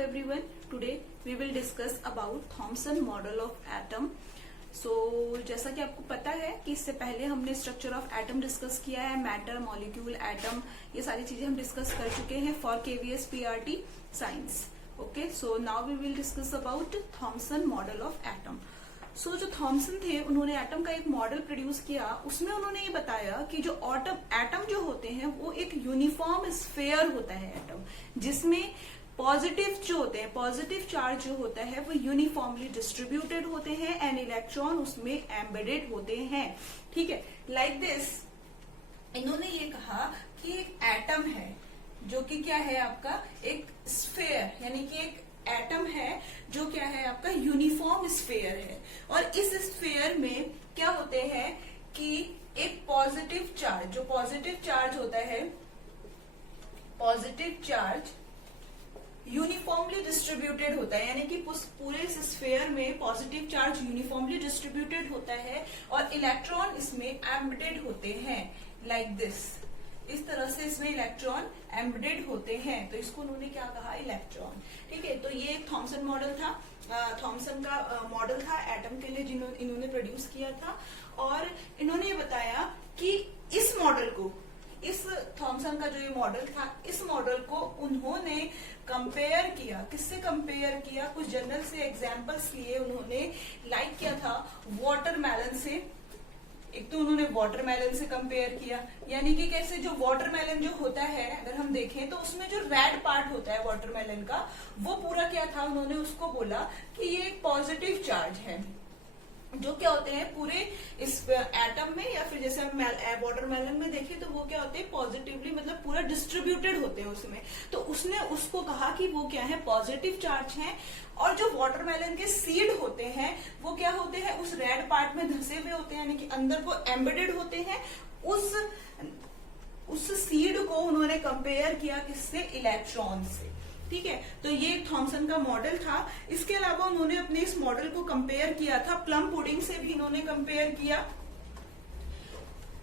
everyone. Today we will discuss about Thomson model of atom. So जैसा कि आपको पता है कि इससे पहले हमने स्ट्रक्चर ऑफ एटम डिस्कस किया है, मैटर, मॉलिक्यूल, एटम, ये सारी चीजें हम डिस्कस कर चुके हैं for KVS PRT science. Okay, so now we will discuss about Thomson model of atom. So जो थॉमसन थे उन्होंने एटम का एक मॉडल प्रोड्यूस किया. उसमें उन्होंने ये बताया कि जो एटम जो होते हैं वो एक यूनिफॉर्म स्फेयर होता है एटम, जिसमें पॉजिटिव जो होते हैं, पॉजिटिव चार्ज जो होता है वो यूनिफॉर्मली डिस्ट्रीब्यूटेड होते हैं एंड इलेक्ट्रॉन उसमें एम्बेडेड होते हैं. ठीक है, लाइक दिस इन्होंने ये कहा कि एक एटम है जो कि क्या है आपका एक स्फेयर, यानी कि एक एटम है जो क्या है आपका यूनिफॉर्म स्फेयर है. और इस स्फेयर में क्या होते हैं कि एक पॉजिटिव चार्ज, जो पॉजिटिव चार्ज होता है, पॉजिटिव चार्ज यूनिफॉर्मली डिस्ट्रीब्यूटेड होता है, यानी कि पूरे इस स्फेयर में पॉजिटिव चार्ज यूनिफॉर्मली डिस्ट्रीब्यूटेड होता है और इलेक्ट्रॉन इसमें एम्बेडेड होते हैं. लाइक दिस, इस तरह से इसमें इलेक्ट्रॉन एम्बेडेड होते हैं. तो इसको उन्होंने क्या कहा, इलेक्ट्रॉन. ठीक है, तो ये एक थॉमसन मॉडल था, थॉमसन का मॉडल था एटम के लिए इन्होंने प्रोड्यूस किया था. और इन्होंने ये बताया कि इस मॉडल को, इस थॉमसन का जो ये मॉडल था, इस मॉडल को उन्होंने कंपेयर किया. किससे कंपेयर किया? कुछ जनरल से एग्जांपल्स लिए उन्होंने. लाइक किया था वाटरमेलन से. एक तो उन्होंने वाटरमेलन से कंपेयर किया, यानी कि कैसे, जो वाटरमेलन जो होता है अगर हम देखें तो उसमें जो रेड पार्ट होता है वाटरमेलन का, वो पूरा क्या था, उन्होंने उसको बोला कि ये एक पॉजिटिव चार्ज है, जो क्या होते हैं पूरे इस एटम में, या फिर जैसे हम वाटरमेलन में देखें तो वो क्या होते हैं पॉजिटिवली, मतलब पूरा डिस्ट्रीब्यूटेड होते हैं उसमें. तो उसने उसको कहा कि वो क्या है, पॉजिटिव चार्ज हैं. और जो वाटरमेलन के सीड होते हैं वो क्या होते हैं, उस रेड पार्ट में धंसे हुए होते हैं, यानी कि अंदर वो एम्बेडेड होते हैं. उस सीड को उन्होंने कंपेयर किया किससे, इलेक्ट्रॉन से. ठीक है, तो ये थॉमसन का मॉडल था. इसके अलावा उन्होंने अपने इस मॉडल को कंपेयर किया था प्लम पुडिंग से भी इन्होंने कंपेयर किया.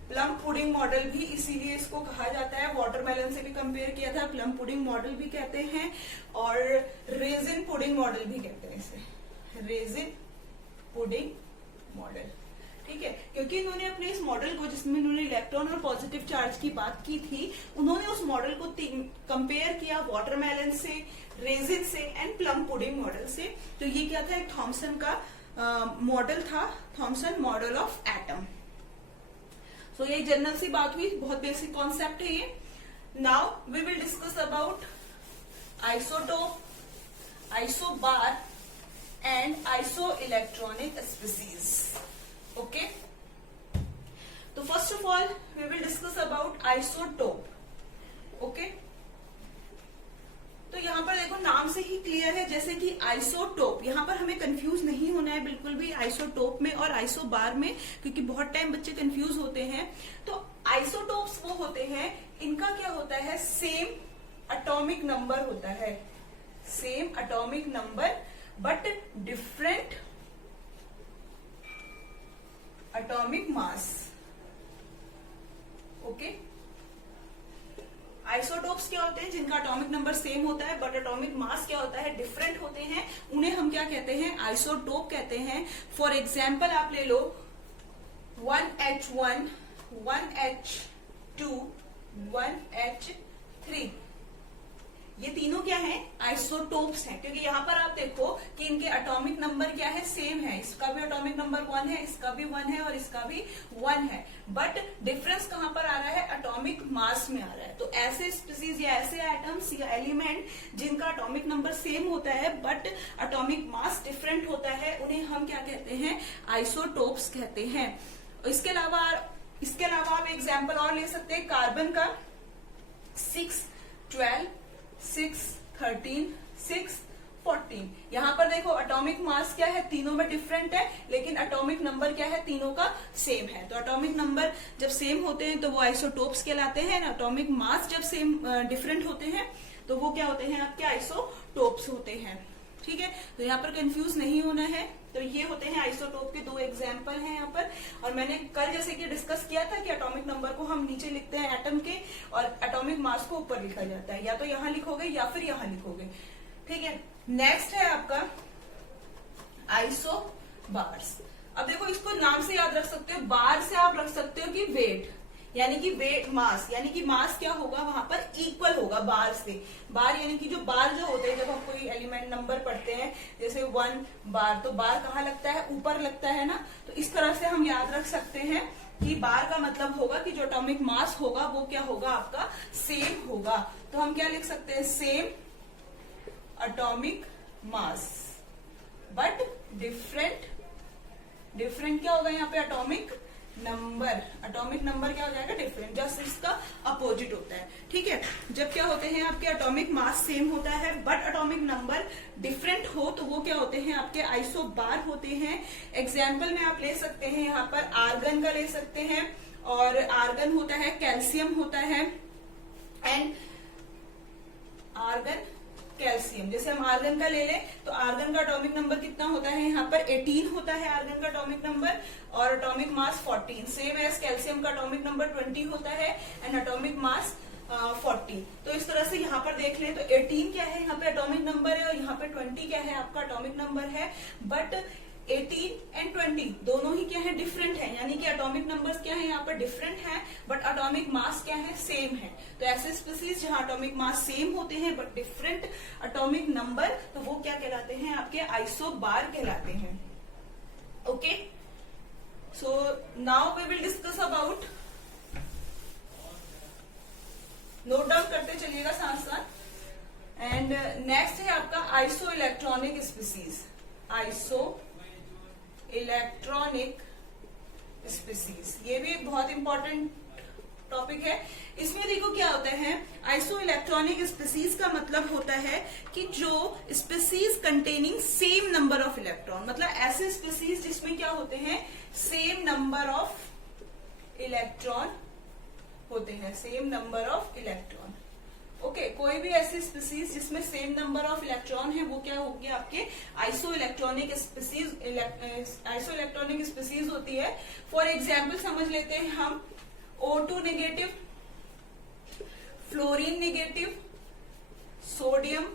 प्लम पुडिंग मॉडल भी इसीलिए इसको कहा जाता है. वाटरमेलन से भी कंपेयर किया था, प्लम पुडिंग मॉडल भी कहते हैं, और रेजिन पुडिंग मॉडल भी कहते हैं इसे, रेजिन पुडिंग मॉडल. ठीक है, क्योंकि इन्होंने अपने इस मॉडल को, जिसमें इन्होंने इलेक्ट्रॉन और पॉजिटिव चार्ज की बात की थी, उन्होंने उस मॉडल को कंपेयर किया वाटरमेलन से, रेजिन से एंड प्लम पुडिंग मॉडल से. तो ये क्या था, एक थॉमसन का मॉडल था, थॉमसन मॉडल ऑफ एटम. सो ये जनरल सी बात हुई, बहुत बेसिक कॉन्सेप्ट है ये. Now we will discuss about isotope, isobar and isoelectronic species. Okay, तो first of all we will discuss about isotope. Okay, तो यहां पर देखो नाम से ही क्लियर है, जैसे कि आइसोटोप, यहां पर हमें कंफ्यूज नहीं होना है बिल्कुल भी आइसोटोप में और आइसोबार में, क्योंकि बहुत टाइम बच्चे कंफ्यूज होते हैं. तो आइसोटोप्स वो होते हैं, इनका क्या होता है, सेम एटॉमिक नंबर होता है, same atomic number but different atomic mass. Okay, isotopes क्या होते हैं, जिनका एटॉमिक नंबर सेम होता है बट एटॉमिक मास क्या होता है, डिफरेंट होते हैं. उन्हें हम क्या कहते हैं, आइसोटोप कहते हैं. फॉर एग्जाम्पल आप ले लो 1H1, 1H2, 1H3. ये तीनों क्या है, आइसोटोप्स हैं, क्योंकि यहाँ पर आप देखो कि इनके एटॉमिक नंबर क्या है, सेम है. इसका भी एटॉमिक नंबर 1 है, इसका भी 1 है और इसका भी 1 है. बट डिफरेंस कहाँ पर आ रहा है, एटॉमिक मास में आ रहा है. तो ऐसे स्पीसीज या ऐसे एटम्स या एलिमेंट जिनका एटॉमिक नंबर सेम होता है बट एटॉमिक मास डिफरेंट होता है, उन्हें हम क्या कहते हैं, आइसोटोप्स कहते हैं. इसके अलावा आप एग्जाम्पल और ले सकते हैं कार्बन का, 6, 12, 6, 13, 6, 14. यहां पर देखो एटॉमिक मास क्या है, तीनों में डिफरेंट है, लेकिन एटॉमिक नंबर क्या है, तीनों का सेम है. तो एटॉमिक नंबर जब सेम होते हैं तो वो आइसोटोप्स कहलाते हैं. एटॉमिक मास जब सेम डिफरेंट होते हैं तो वो क्या होते हैं, आपके आइसोटोप्स होते हैं. ठीक है, तो यहाँ पर कंफ्यूज नहीं होना है. तो ये होते हैं आइसोटोप के दो एग्जाम्पल हैं यहाँ पर. और मैंने कल जैसे कि डिस्कस किया था कि एटॉमिक नंबर को हम नीचे लिखते हैं एटम के, और एटॉमिक मास को ऊपर लिखा जाता है, या तो यहाँ लिखोगे या फिर यहाँ लिखोगे. ठीक है, नेक्स्ट है आपका आइसो बार्स। अब देखो इसको नाम से याद रख सकते हो, बार से आप रख सकते हो कि वेट, यानी कि वेट मास, यानी कि मास क्या होगा वहां पर इक्वल होगा बार से। बार यानी कि जो बार जो होते हैं, जब हम कोई एलिमेंट नंबर पढ़ते हैं जैसे 1 बार, तो बार कहाँ लगता है, ऊपर लगता है ना। तो इस तरह से हम याद रख सकते हैं कि बार का मतलब होगा कि जो एटॉमिक मास होगा वो क्या होगा आपका, सेम होगा। तो हम क्या लिख सकते हैं, same atomic mass but different, different क्या होगा यहाँ पे, एटॉमिक नंबर। एटॉमिक नंबर क्या हो जाएगा, डिफरेंट, जस्ट इसका अपोजिट होता है। ठीक है, जब क्या होते हैं आपके एटॉमिक मास सेम होता है बट एटॉमिक नंबर डिफरेंट हो तो वो क्या होते हैं आपके आइसो बार होते हैं। एग्जाम्पल में आप ले सकते हैं यहाँ पर आर्गन का ले सकते हैं, और आर्गन होता है, कैल्शियम होता है, एंड आर्गन कैल्शियम। जैसे हम आर्गन का ले लें तो आर्गन का एटॉमिक नंबर कितना होता है, यहाँ पर 18 होता है आर्गन का एटॉमिक नंबर, और atomic mass 14। Same as calcium का एटॉमिक नंबर 20 होता है एंड एटॉमिक मास 40। तो इस तरह से यहाँ पर देख लें तो 18 क्या है यहाँ पे एटॉमिक नंबर है, और यहाँ पे 20 क्या है आपका एटॉमिक नंबर है। बट 18 एंड 20 दोनों ही क्या है, डिफरेंट है, यानी कि एटॉमिक नंबर्स क्या है यहाँ पर डिफरेंट है बट एटॉमिक मास क्या है, सेम है। तो ऐसे स्पीसीज जहां एटॉमिक मास सेम होते हैं बट डिफरेंट एटॉमिक नंबर, तो वो क्या कहलाते हैं आपके आइसो बार कहलाते हैं। Okay, so now we will discuss about, note down करते चलिएगा साथ साथ। एंड नेक्स्ट है आपका isoelectronic species, isoelectronic species, ये भी एक बहुत इंपॉर्टेंट टॉपिक है। इसमें देखो क्या होता है, आइसो इलेक्ट्रॉनिक स्पीसीज का मतलब होता है कि जो species containing same number of electron, मतलब ऐसे स्पीसीज जिसमें क्या होते हैं, सेम नंबर ऑफ इलेक्ट्रॉन होते हैं, same number of electron. Okay, कोई भी ऐसी स्पीसीज जिसमें सेम नंबर ऑफ इलेक्ट्रॉन है वो क्या होगी आपके isoelectronic species, isoelectronic species होती है। फॉर एग्जाम्पल समझ लेते हैं हम, O2 negative, fluorine negative, sodium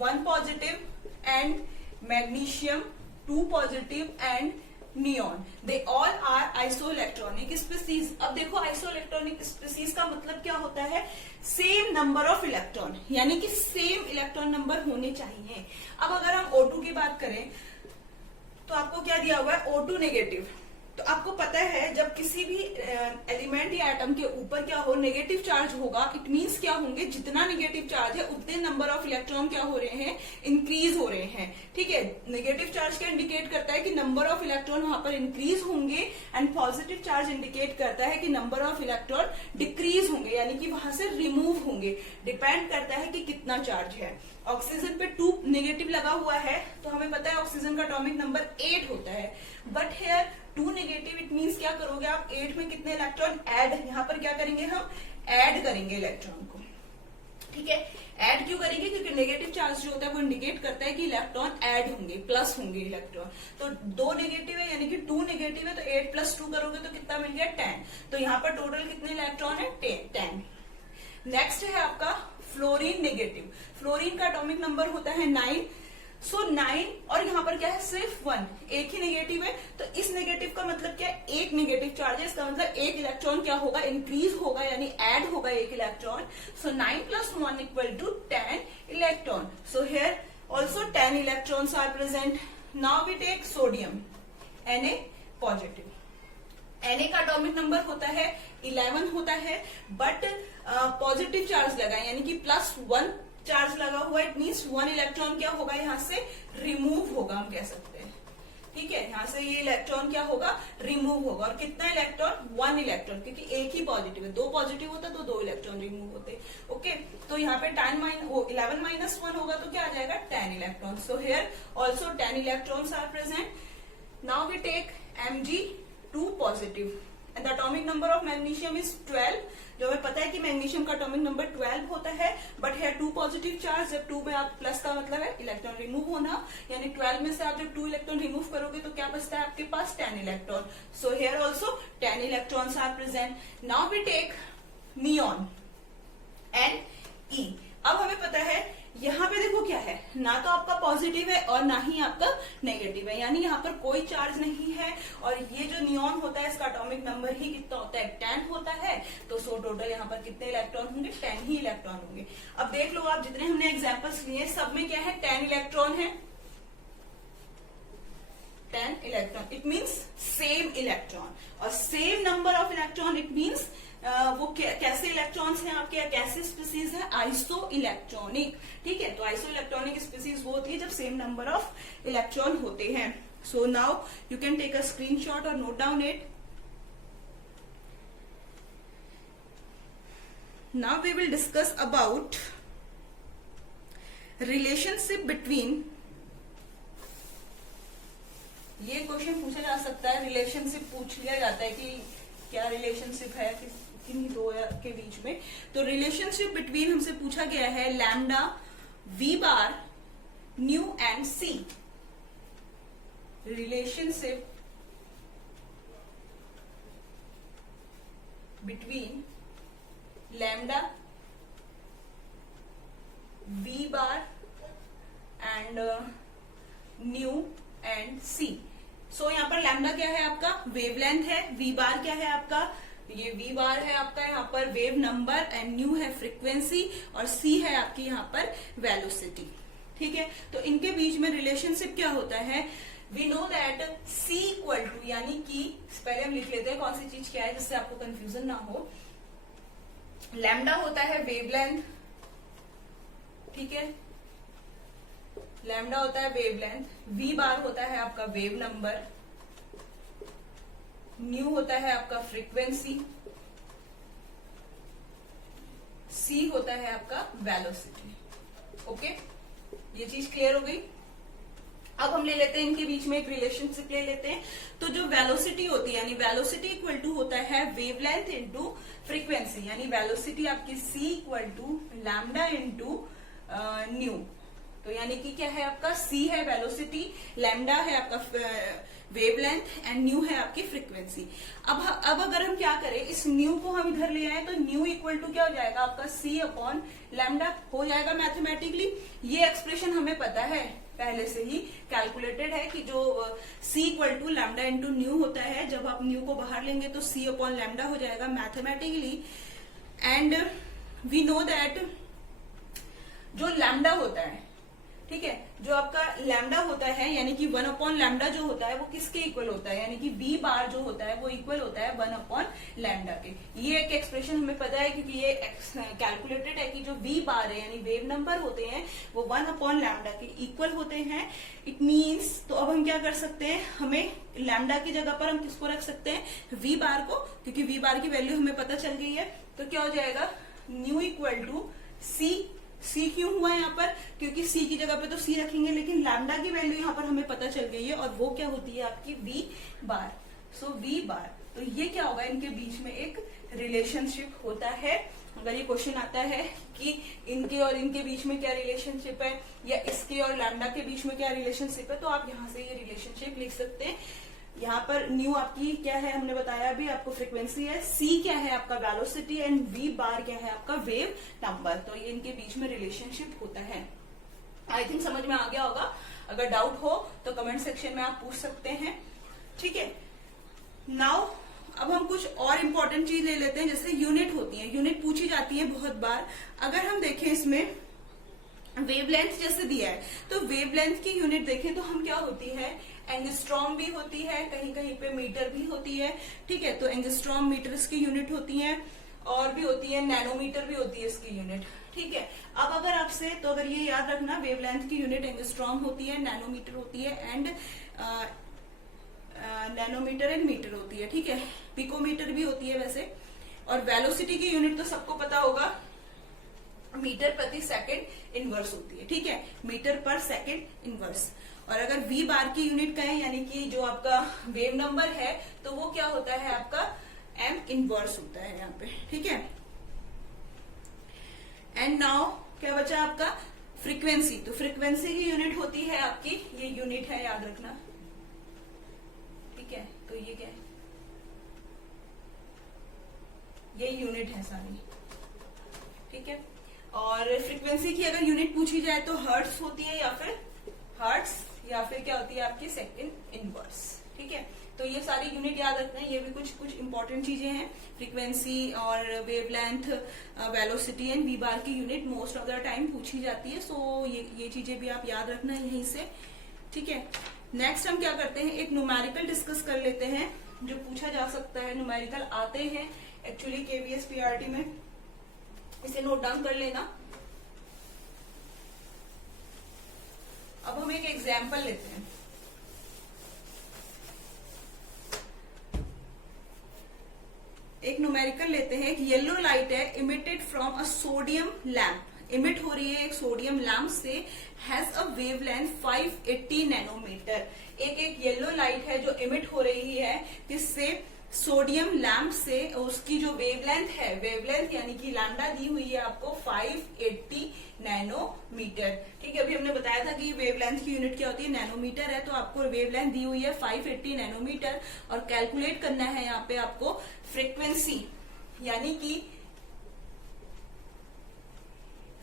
1 positive and magnesium 2 positive and neon, they all are isoelectronic species. अब देखो आइसो इलेक्ट्रॉनिक स्पीसीज का मतलब क्या होता है, सेम नंबर ऑफ इलेक्ट्रॉन, यानी कि सेम इलेक्ट्रॉन नंबर होने चाहिए। अब अगर हम O2 की बात करें तो आपको क्या दिया हुआ है, O2 नेगेटिव। तो आपको पता है जब किसी भी एलिमेंट या एटम के ऊपर क्या हो, नेगेटिव चार्ज होगा, इट मीन्स क्या होंगे, जितना नेगेटिव चार्ज है उतने नंबर ऑफ इलेक्ट्रॉन क्या हो रहे हैं, इंक्रीज हो रहे हैं। ठीक है, नेगेटिव चार्ज क्या इंडिकेट करता है कि नंबर ऑफ इलेक्ट्रॉन वहां पर इंक्रीज होंगे, एंड पॉजिटिव चार्ज इंडिकेट करता है कि नंबर ऑफ इलेक्ट्रॉन डिक्रीज होंगे, यानी कि वहां से रिमूव होंगे। डिपेंड करता है कि कितना चार्ज है। ऑक्सीजन पे 2 नेगेटिव लगा हुआ है तो हमें पता है ऑक्सीजन का एटॉमिक नंबर 8 होता है, but here 2 negative, it means क्या करोगे आप, 8 में कितने इलेक्ट्रॉन ऐड, यहाँ पर क्या करेंगे हम, ऐड करेंगे इलेक्ट्रॉन को। ठीक है, ऐड क्यों करेंगे, क्योंकि नेगेटिव चार्ज जो होता है वो इंडिकेट करता है कि इलेक्ट्रॉन ऐड होंगे, प्लस होंगे इलेक्ट्रॉन। तो 2 नेगेटिव है यानी कि 2 नेगेटिव है, तो 8 + 2 करोगे तो कितना मिल गया, 10। तो यहाँ पर टोटल कितने इलेक्ट्रॉन है, 10। नेक्स्ट है आपका फ्लोरीन नेगेटिव। फ्लोरीन का एटॉमिक नंबर होता है 9। सो 9 और यहाँ पर क्या है, सिर्फ 1, एक ही नेगेटिव है। तो इस नेगेटिव का मतलब क्या है, एक नेगेटिव चार्ज है, इसका मतलब एक इलेक्ट्रॉन क्या होगा, इंक्रीज होगा, यानी ऐड होगा एक electron. So 9 + 1 = 10 electron. So here also 10 electrons are present. Now we take sodium, Na positive. Na का एटॉमिक नंबर होता है 11 होता है, बट पॉजिटिव चार्ज लगा है, यानी कि +1 चार्ज लगा हुआ, इट मीन्स 1 इलेक्ट्रॉन क्या होगा, यहाँ से रिमूव होगा, हम कह सकते हैं। ठीक है, यहाँ से ये इलेक्ट्रॉन क्या होगा, रिमूव होगा। और कितना इलेक्ट्रॉन, 1 इलेक्ट्रॉन, क्योंकि एक ही पॉजिटिव है, 2 पॉजिटिव होता तो 2 इलेक्ट्रॉन रिमूव होते। ओके, तो यहाँ पे 11 - 1 होगा तो क्या आ जाएगा, 10 electron. So here also 10 electrons are present. Now we take Mg2 positive and the atomic number of magnesium is 12। जो हमें पता है कि मैग्नीशियम का एटॉमिक नंबर 12 होता है, बट है 2 पॉजिटिव चार्ज। जब 2 में आप प्लस का मतलब है इलेक्ट्रॉन रिमूव होना, यानी 12 में से आप जब 2 इलेक्ट्रॉन रिमूव करोगे तो क्या बचता है आपके पास, 10 electron. So here also 10 electrons are present. Now we take neon, Ne। अब हमें पता है यहाँ पे देखो क्या है, ना तो आपका पॉजिटिव है और ना ही आपका नेगेटिव है, यानी यहाँ पर कोई चार्ज नहीं है। और ये जो नियॉन होता है इसका एटॉमिक नंबर ही कितना होता है, 10 होता है। तो सो टोटल यहाँ पर कितने इलेक्ट्रॉन होंगे, 10 ही इलेक्ट्रॉन होंगे। अब देख लो आप, जितने हमने एग्जाम्पल्स लिए सब में क्या है, 10 इलेक्ट्रॉन है, 10 electron, it means same electron. और same number of electron it means वो कैसे इलेक्ट्रॉन्स हैं आपके, कैसे स्पीसीज है, आइसो इलेक्ट्रॉनिक। ठीक है, तो आइसो इलेक्ट्रॉनिक स्पीसीज वो होती है जब सेम नंबर ऑफ इलेक्ट्रॉन होते हैं। So now you can take a screenshot और note down it. Now we will discuss about relationship between, ये क्वेश्चन पूछा जा सकता है, रिलेशनशिप पूछ लिया जाता है कि क्या रिलेशनशिप है किन्हीं दो के बीच में। तो रिलेशनशिप बिटवीन हमसे पूछा गया है lambda, V bar, nu and C. Relationship between lambda, V bar and nu and C. So यहाँ पर लैम्डा क्या है आपका, वेवलेंथ है, वी बार क्या है आपका, ये वी बार है आपका यहाँ पर वेव नंबर, एंड न्यू है फ्रीक्वेंसी, और सी है आपकी यहाँ पर वेलोसिटी। ठीक है, तो इनके बीच में रिलेशनशिप क्या होता है, we know that c equal to, यानी कि पहले हम लिख लेते हैं कौन सी चीज क्या है जिससे आपको कंफ्यूजन ना हो। लैम्डा होता है वेवलेंथ, ठीक है, लैम्डा होता है वेवलेंथ, वी बार होता है आपका वेव नंबर, न्यू होता है आपका फ्रीक्वेंसी, सी होता है आपका वेलोसिटी। ओके, ये चीज क्लियर हो गई। अब हम ले लेते हैं इनके बीच में एक रिलेशनशिप ले लेते हैं। तो जो वेलोसिटी होती है, यानी वेलोसिटी इक्वल टू होता है वेवलेंथ इंटू फ्रीक्वेंसी, यानी वेलोसिटी आपकी C equal to lambda into nu. तो यानी कि क्या है आपका, सी है वेलोसिटी, लैम्डा है आपका वेवलेंथ, एंड न्यू है आपकी फ्रीक्वेंसी। अब अगर हम क्या करें, इस न्यू को हम इधर ले आए तो न्यू इक्वल टू क्या हो जाएगा आपका, सी अपॉन लैम्डा हो जाएगा मैथमेटिकली। ये एक्सप्रेशन हमें पता है, पहले से ही कैलकुलेटेड है कि जो C equal to lambda into nu होता है, जब आप न्यू को बाहर लेंगे तो सी अपॉन लैम्डा हो जाएगा mathematically. And we know that जो लैम्डा होता है, ठीक है, जो आपका लैम्डा होता है यानी कि 1 अपॉन लैम्डा जो होता है वो किसके इक्वल होता है, यानी कि वी बार जो होता है वो इक्वल होता है 1 अपॉन लैम्डा के। ये एक एक्सप्रेशन हमें पता है क्योंकि ये कैलकुलेटेड है कि जो वी बार है यानी वेव नंबर होते हैं वो 1 अपॉन लैम्डा के इक्वल होते हैं। इट मीन्स, तो अब हम क्या कर सकते हैं, हमें लैम्डा की जगह पर हम किसको रख सकते हैं, वी बार को, क्योंकि वी बार की वैल्यू हमें पता चल गई है। तो क्या हो जाएगा, न्यू इक्वल टू सी। सी क्यों हुआ यहाँ पर, क्योंकि सी की जगह पे तो सी रखेंगे, लेकिन लैम्डा की वैल्यू यहाँ पर हमें पता चल गई है और वो क्या होती है आपकी वी बार। सो वी बार, तो ये क्या होगा, इनके बीच में एक रिलेशनशिप होता है। अगर ये क्वेश्चन आता है कि इनके और इनके बीच में क्या रिलेशनशिप है, या इसके और लैम्डा के बीच में क्या रिलेशनशिप है, तो आप यहाँ से ये रिलेशनशिप लिख सकते हैं। यहाँ पर न्यू आपकी क्या है, हमने बताया अभी आपको फ्रीक्वेंसी है, सी क्या है आपका वेलोसिटी, एंड वी बार क्या है आपका वेव नंबर। तो ये इनके बीच में रिलेशनशिप होता है। आई थिंक समझ में आ गया होगा। अगर डाउट हो तो कमेंट सेक्शन में आप पूछ सकते हैं। ठीक है, नाउ अब हम कुछ और इम्पोर्टेंट चीज ले लेते हैं, जैसे यूनिट होती है, यूनिट पूछी जाती है बहुत बार। अगर हम देखें इसमें वेवलेंथ जैसे दिया है, तो वेवलेंथ की यूनिट देखें तो हम क्या होती है, एंगस्ट्रॉम भी होती है, कहीं कहीं पे मीटर भी होती है। ठीक है, तो एंगस्ट्रॉम मीटर्स की यूनिट होती है, और भी होती है नैनोमीटर भी होती है इसकी यूनिट। ठीक है, अब अगर आपसे, तो अगर ये याद रखना, वेवलेंथ की यूनिट एंगस्ट्रॉम होती है, नैनोमीटर होती है, एंड नैनोमीटर एंड मीटर होती है। ठीक है, पिकोमीटर भी होती है वैसे। और वेलोसिटी की यूनिट तो सबको पता होगा, मीटर प्रति सेकंड इनवर्स होती है। ठीक है, मीटर पर सेकंड इनवर्स। और अगर वी बार की यूनिट कहें, यानी कि जो आपका वेव नंबर है, तो वो क्या होता है आपका एम इनवर्स होता है यहाँ पे। ठीक है, एंड नाउ क्या बचा आपका फ्रीक्वेंसी। तो फ्रीक्वेंसी की यूनिट होती है आपकी, ये यूनिट है, याद रखना। ठीक है, तो ये क्या है, ये यूनिट है सारी। ठीक है, और फ्रीक्वेंसी की अगर यूनिट पूछी जाए तो हर्ट्स होती है या फिर हर्ट्स या फिर क्या होती है आपकी सेकंड इनवर्स। ठीक है, तो ये सारी यूनिट याद रखना है, ये भी कुछ इंपॉर्टेंट चीजें हैं। फ्रीक्वेंसी और वेवलेंथ, वेलोसिटी एंड वी बार की unit most of the time पूछी जाती है, सो ये चीजें भी आप याद रखना है यहीं से। ठीक है, नेक्स्ट हम क्या करते हैं, एक न्यूमेरिकल डिस्कस कर लेते हैं जो पूछा जा सकता है। न्यूमेरिकल आते हैं एक्चुअली केवीएस पीआरटी में, इसे नोट डाउन कर लेना। अब हम एक एग्जाम्पल लेते हैं। एक न्यूमेरिकल लेते हैं, एक येलो लाइट है emitted from a sodium lamp, emit हो रही है एक सोडियम लैम्प से, हैज अ वेवलेंथ 580 नैनोमीटर। एक येलो लाइट है जो इमिट हो रही है किससे, सोडियम लैम्प से, उसकी जो वेवलेंथ है, वेवलेंथ यानी कि लैम्डा दी हुई है आपको 580 नैनोमीटर। ठीक है, अभी हमने बताया था कि वेवलेंथ की यूनिट क्या होती है, नैनोमीटर है, तो आपको वेवलेंथ दी हुई है 580 नैनोमीटर और कैलकुलेट करना है यहाँ पे आपको फ्रीक्वेंसी, यानी कि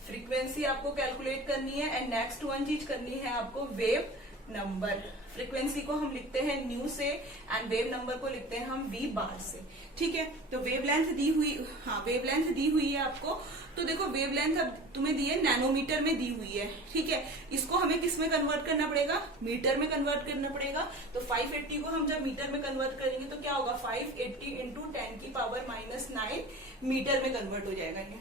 फ्रीक्वेंसी आपको कैलकुलेट करनी है एंड नेक्स्ट वन चीज करनी है आपको वेव नंबर। फ्रीक्वेंसी को हम लिखते हैं न्यू से एंड वेव नंबर को लिखते हैं हम वी बार से। ठीक है, तो वेवलेंथ दी हुई, हाँ वेवलेंथ दी हुई है आपको, तो देखो वेवलेंथ अब तुम्हें दी है नैनोमीटर में दी हुई है। ठीक है, इसको हमें किस में कन्वर्ट करना पड़ेगा, मीटर में कन्वर्ट करना पड़ेगा। तो 580 को हम जब मीटर में कन्वर्ट करेंगे तो क्या होगा, 580 इंटू 10 की पावर -9 मीटर में कन्वर्ट हो जाएगा ये,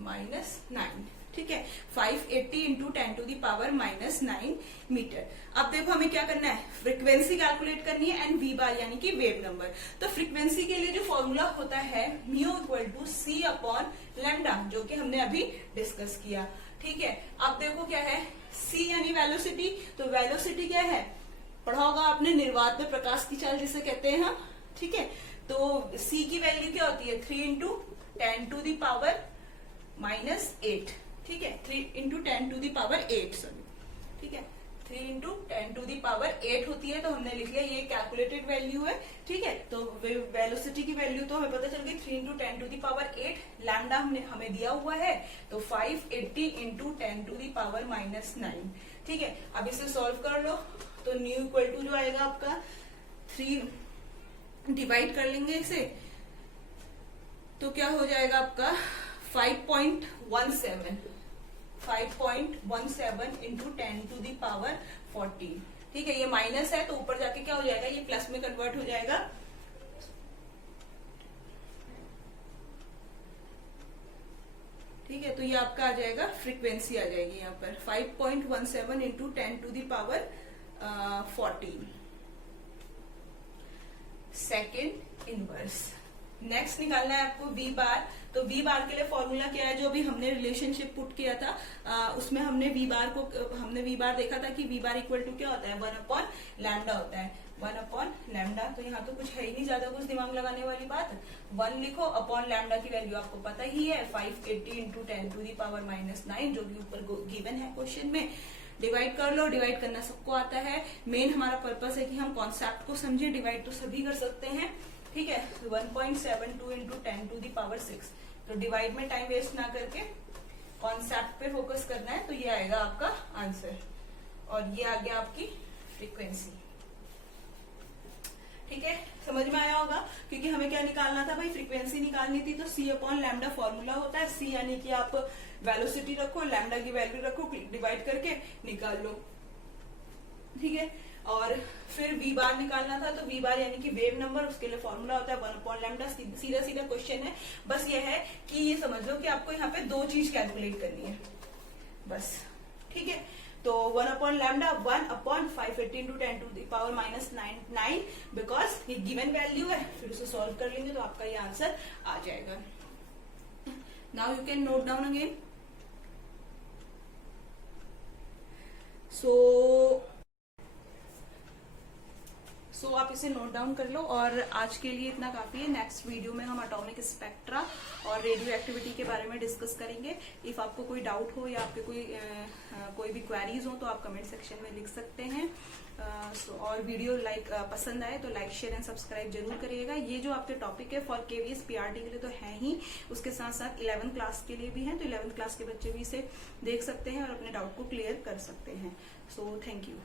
-9। ठीक है, 580 into 10 to the power -9 metre. अब देखो हमें क्या करना है, फ्रीक्वेंसी कैलकुलेट करनी है एंड वी बार यानी कि वेव नंबर। तो फ्रीक्वेंसी के लिए जो फॉर्मूला होता है mu equal to c upon lambda, जो कि हमने अभी डिस्कस किया। ठीक है, अब देखो क्या है, सी यानी वेलोसिटी, तो वेलोसिटी क्या है, पढ़ा होगा आपने, निर्वात में प्रकाश की चाल जिसे कहते हैं हम। ठीक है, तो सी की वैल्यू क्या होती है, 3 इंटू 10 टू दी पावर -8। ठीक है, 3 into 10 to the power 8, sorry. ठीक है, 3 इंटू 10 टू दी पावर 8 होती है, तो हमने लिख लिया ये कैलकुलेटेड वैल्यू है। ठीक है, तो वेलोसिटी की वैल्यू तो हमें पता चल गई 3 into 10 to the power 8, lambda हमें दिया हुआ है तो 580 इंटू 10 टू दी पावर -9। ठीक है, अब इसे सॉल्व कर लो, तो न्यू इक्वल टू जो आएगा आपका 3 डिवाइड कर लेंगे इसे, तो क्या हो जाएगा आपका 5.17 इंटू 10 टू दी पावर 14। ठीक है, ये माइनस है तो ऊपर जाके क्या हो जाएगा, ये प्लस में कन्वर्ट हो जाएगा। ठीक है, तो ये आपका आ जाएगा, फ्रीक्वेंसी आ जाएगी यहाँ पर 5.17 into 10 to the power 14 second inverse. Next निकालना है आपको वी बार। तो वी बार के लिए फॉर्मूला क्या है, जो भी हमने रिलेशनशिप पुट किया था उसमें हमने वी बार देखा था कि वी बार इक्वल टू क्या होता है, 1 अपॉन लैम्डा होता है, 1 अपॉन लैम्डा। तो यहाँ तो कुछ है ही नहीं ज्यादा कुछ दिमाग लगाने वाली बात, 1 लिखो अपॉन लैम्डा की वैल्यू आपको पता ही है 580 इंटू 10 टू दी पावर -9, जो कि ऊपर गिवन है क्वेश्चन में। डिवाइड कर लो, डिवाइड करना सबको आता है, मेन हमारा पर्पस है कि हम कॉन्सेप्ट को समझे, डिवाइड तो सभी कर सकते हैं। ठीक है, 1.72 इंटू 10 टू दी पावर 6, तो डिवाइड में टाइम वेस्ट ना करके कॉन्सेप्ट पे फोकस करना है, तो ये आएगा आपका आंसर और ये आ गया आपकी फ्रीक्वेंसी। ठीक है, समझ में आया होगा, क्योंकि हमें क्या निकालना था भाई, फ्रीक्वेंसी निकालनी थी, तो सी अपॉन लैम्डा फॉर्मूला होता है। सी यानी कि आप वेलोसिटी रखो, लैम्डा की वैल्यू रखो, डिवाइड करके निकाल लो। ठीक है, और फिर वी बार निकालना था, तो वी बार यानी कि वेव नंबर, उसके लिए फॉर्मूला होता है 1 अपॉन लैम्डा। सीधा सीधा क्वेश्चन है, बस ये है कि ये समझ लो कि आपको यहाँ पे दो चीज कैलकुलेट करनी है बस। ठीक है, तो 1 upon lambda, 1 upon 580 into 10 to the power -9, because ये गिवन वैल्यू है, फिर उसे सॉल्व कर लेंगे तो आपका ये आंसर आ जाएगा। Now you can note down again. So आप इसे नोट डाउन कर लो। और आज के लिए इतना काफी है। नेक्स्ट वीडियो में हम एटॉमिक स्पेक्ट्रा और रेडियो एक्टिविटी के बारे में डिस्कस करेंगे। इफ आपको कोई डाउट हो या आपके कोई भी क्वेरीज हो तो आप कमेंट सेक्शन में लिख सकते हैं। और वीडियो पसंद आए तो लाइक शेयर एंड सब्सक्राइब जरूर करिएगा। ये जो आपके टॉपिक है फॉर केवीएस पीआरटी के लिए तो है ही, उसके साथ साथ 11th क्लास के लिए भी है, तो 11th क्लास के बच्चे भी इसे देख सकते हैं और अपने डाउट को क्लियर कर सकते हैं। So thank you.